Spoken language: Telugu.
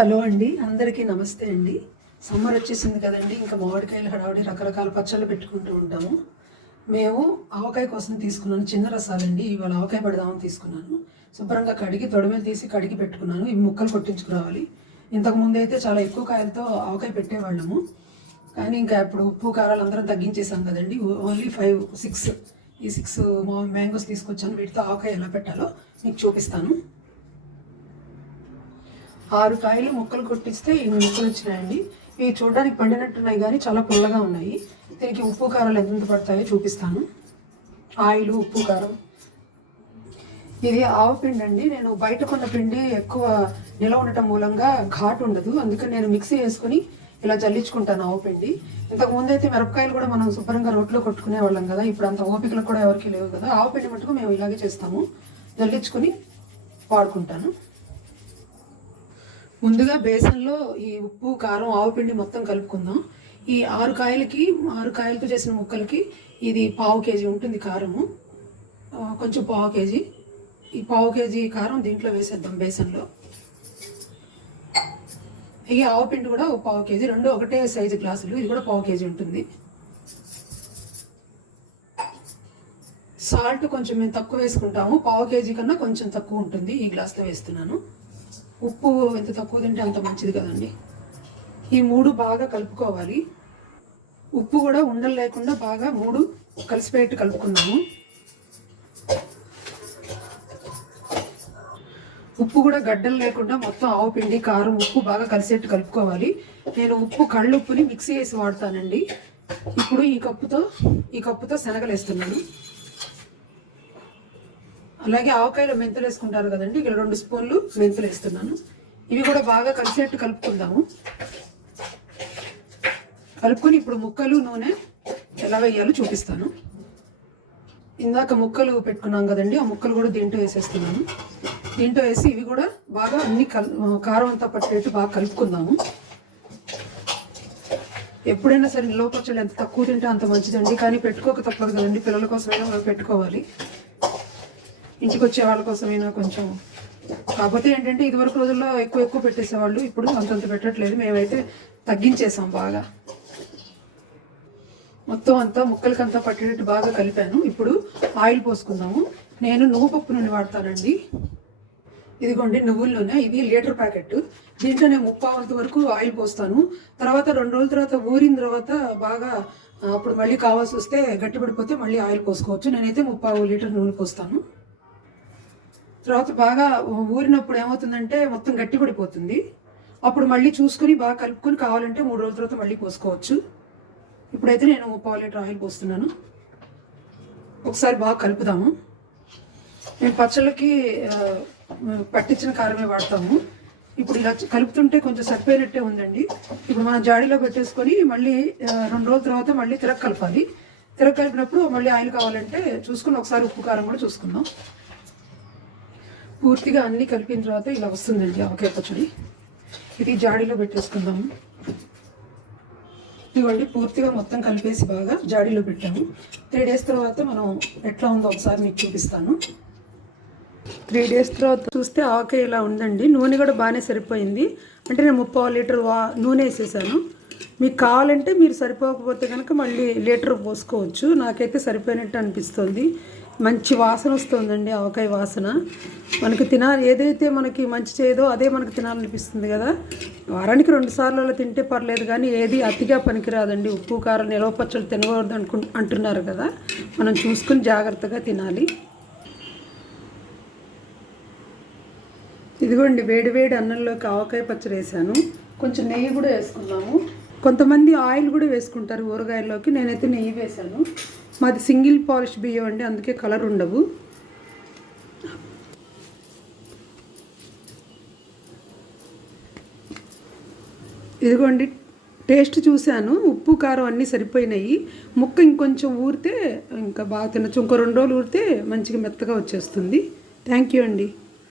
హలో అండి అందరికీ నమస్తే అండి. సమ్మర్ వచ్చేసింది కదండి ఇంకా మామిడికాయలు హడావిడి రకరకాల పచ్చళ్ళు పెట్టుకుంటూ ఉంటాము. మేము ఆవకాయ కోసం తీసుకున్నాను చిన్న రసాలండి ఇవాళ ఆవకాయ పెడదామని తీసుకున్నాను. శుభ్రంగా కడిగి తొడమీద తీసి కడిగి పెట్టుకున్నాను ఇవి ముక్కలు కొట్టించుకురావాలి. ఇంతకు ముందు అయితే చాలా ఎక్కువ కాయలతో ఆవకాయ పెట్టేవాళ్ళము. కానీ ఇంకా ఇప్పుడు ఉప్పు కారాలు అందరం తగ్గించేసాం కదండి. ఓన్లీ ఫైవ్ సిక్స్ ఈ సిక్స్ మ్యాంగోస్ తీసుకొచ్చాను వీటితో ఆవకాయ ఎలా పెట్టాలో మీకు చూపిస్తాను. ఆరు కాయలు ముక్కలు కొట్టిస్తే ఇన్ని ముక్కలు వచ్చినాయండి. ఇవి చూడడానికి పండినట్టున్నాయి కానీ చాలా పుల్లగా ఉన్నాయి. దీనికి ఉప్పు కారాలు ఎంత పడతాయో చూపిస్తాను. ఆయిల్ ఉప్పు కారం. ఇది ఆవు పిండి అండి నేను బయట కొన్న పిండి ఎక్కువ నిలవ ఉండటం మూలంగా ఘాటు ఉండదు. అందుకని నేను మిక్సీ వేసుకుని ఇలా జల్లించుకుంటాను ఆవు పిండి. ఇంతకు ముందు అయితే మిరపకాయలు కూడా మనం శుభ్రంగా రోట్లో కొట్టుకునే వాళ్ళం కదా. ఇప్పుడు అంత ఓపికలు కూడా ఎవరికి లేవు కదా. ఆవు పిండి మటుకు మేము ఇలాగే చేస్తాము. జల్లించుకుని వాడుకుంటాను. ముందుగా బేసన్లో ఈ ఉప్పు కారం ఆవు పిండి మొత్తం కలుపుకుందాం. ఈ ఆరు కాయలకి ఆరు కాయలతో చేసిన ముక్కలకి ఇది పావు కేజీ ఉంటుంది కారము. కొంచెం పావు కేజీ. ఈ పావు కేజీ కారం దీంట్లో వేసేద్దాం బేసన్లో. ఈ ఆవు పిండి కూడా ఒక పావు కేజీ రెండు ఒకటే సైజు గ్లాసులు. ఇది కూడా పావు కేజీ ఉంటుంది. సాల్ట్ కొంచెం మేము తక్కువ వేసుకుంటాము. పావు కేజీ కన్నా కొంచెం తక్కువ ఉంటుంది ఈ గ్లాస్లో వేస్తున్నాను. ఉప్పు ఎంత తక్కువ తింటే అంత మంచిది కదండి. ఈ మూడు బాగా కలుపుకోవాలి. ఉప్పు కూడా ఉండలు లేకుండా బాగా మూడు కలిసిపోయేట్టు కలుపుకున్నాము ఉప్పు కూడా గడ్డలు లేకుండా మొత్తం ఆవు పిండి కారం ఉప్పు బాగా కలిసేట్టు కలుపుకోవాలి. నేను ఉప్పు కళ్ళుప్పుని మిక్సీ వేసి వాడతానండి. ఇప్పుడు ఈ కప్పుతో ఈ కప్పుతో శనగలు వేస్తున్నాను అలాగే ఆవకాయలో మెంతులు వేసుకుంటారు కదండి. ఇక్కడ రెండు స్పూన్లు మెంతులు వేస్తున్నాను. ఇవి కూడా బాగా కలిసేట్టు కలుపుకుందాము. కలుపుకొని ఇప్పుడు ముక్కలు నూనె ఎలా వేయాలో చూపిస్తాను. ఇందాక ముక్కలు పెట్టుకున్నాం కదండి. ఆ ముక్కలు కూడా దీంట్లో వేసేస్తున్నాను. దీంట్లో వేసి ఇవి కూడా బాగా అన్ని కల్ కారం అంతా పట్టేట్టు బాగా కలుపుకుందాము. ఎప్పుడైనా సరే నిల్వ పచ్చళ్ళు ఎంత తక్కువ తింటే అంత మంచిదండి. కానీ పెట్టుకోక తప్పదు కదండి. పిల్లల కోసమైనా మనం పెట్టుకోవాలి. ఇంటికి వచ్చే వాళ్ళ కోసమైనా కొంచెం. కాకపోతే ఏంటంటే ఇదివరకు రోజుల్లో ఎక్కువ ఎక్కువ పెట్టేసేవాళ్ళు ఇప్పుడు అంతంత పెట్టట్లేదు. మేమైతే తగ్గించేసాం బాగా. మొత్తం అంతా ముక్కలకంతా పట్టేటట్టు బాగా కలిపాను. ఇప్పుడు ఆయిల్ పోసుకుందాము. నేను నువ్వు పప్పు నూనె వాడతానండి. ఇదిగోండి నువ్వుల నూనె ఇది లీటర్ ప్యాకెట్ దీంట్లో నేను ముప్పావంత వరకు ఆయిల్ పోస్తాను. తర్వాత రెండు రోజుల తర్వాత ఊరిన తర్వాత బాగా అప్పుడు మళ్ళీ కావాల్సి వస్తే గట్టిపడిపోతే మళ్ళీ ఆయిల్ పోసుకోవచ్చు. నేనైతే ముప్పావు లీటర్ నూనె పోస్తాను. తర్వాత బాగా ఊరినప్పుడు ఏమవుతుందంటే మొత్తం గట్టి పడిపోతుంది. అప్పుడు మళ్ళీ చూసుకుని బాగా కలుపుకొని కావాలంటే మూడు రోజుల తర్వాత మళ్ళీ పోసుకోవచ్చు. ఇప్పుడైతే నేను పావు లీటర్ ఆయిల్ పోస్తున్నాను. ఒకసారి బాగా కలుపుదాము. నేను పచ్చళ్ళకి పట్టించిన కారమే వాడతాము. ఇప్పుడు ఇలా కలుపుతుంటే కొంచెం సరిపోయినట్టే ఉందండి. ఇప్పుడు మనం జాడీలో పెట్టేసుకొని మళ్ళీ రెండు రోజుల తర్వాత మళ్ళీ తిరగ కలపాలి. తిరగ కలిపినప్పుడు మళ్ళీ ఆయిల్ కావాలంటే చూసుకుని ఒకసారి ఉప్పు కారం కూడా చూసుకుందాం. పూర్తిగా అన్ని కలిపిన తర్వాత ఇలా వస్తుందండి ఆవకాయ పచ్చడి. ఇది జాడీలో పెట్టేసుకుందాము ఇవ్వండి పూర్తిగా మొత్తం కలిపేసి బాగా జాడీలో పెట్టాము. త్రీ డేస్ తర్వాత మనం ఎట్లా ఉందో ఒకసారి మీకు చూపిస్తాను. త్రీ డేస్ తర్వాత చూస్తే ఆవకాయ ఇలా ఉందండి? నూనె కూడా బాగానే సరిపోయింది. అంటే నేను ముప్పై లీటర్ వా నూనె వేసేసాను. మీకు కావాలంటే మీరు సరిపోకపోతే కనుక మళ్ళీ లీటర్ పోసుకోవచ్చు. నాకైతే సరిపోయినట్టు అనిపిస్తుంది. మంచి వాసన వస్తుందండి ఆవకాయ వాసన. మనకి తినాలి ఏదైతే మనకి మంచి చేయదో అదే మనకు తినాలనిపిస్తుంది కదా. వారానికి రెండు సార్లు అలా తింటే పర్లేదు కానీ ఏది అతిగా పనికిరాదండి. ఉప్పు కారం నిలవ పచ్చడి తినకూడదు అనుకు అంటున్నారు కదా. మనం చూసుకుని జాగ్రత్తగా తినాలి. ఇదిగోండి వేడి వేడి అన్నంలోకి ఆవకాయ పచ్చడి వేసాను. కొంచెం నెయ్యి కూడా వేసుకున్నాము కొంతమంది ఆయిల్ కూడా వేసుకుంటారు ఊరగాయల్లోకి. నేనైతే నెయ్యి వేసాను. మాది సింగిల్ పాలిష్ బియ్యం అండి అందుకే కలర్ ఉండవు. ఇదిగోండి టేస్ట్ చూశాను ఉప్పు కారం అన్నీ సరిపోయినాయి. ముక్క ఇంకొంచెం ఊరితే ఇంకా బాగా తినచ్చు. ఇంకో రెండు రోజులు ఊరితే మంచిగా మెత్తగా వచ్చేస్తుంది. థ్యాంక్ యూ అండి.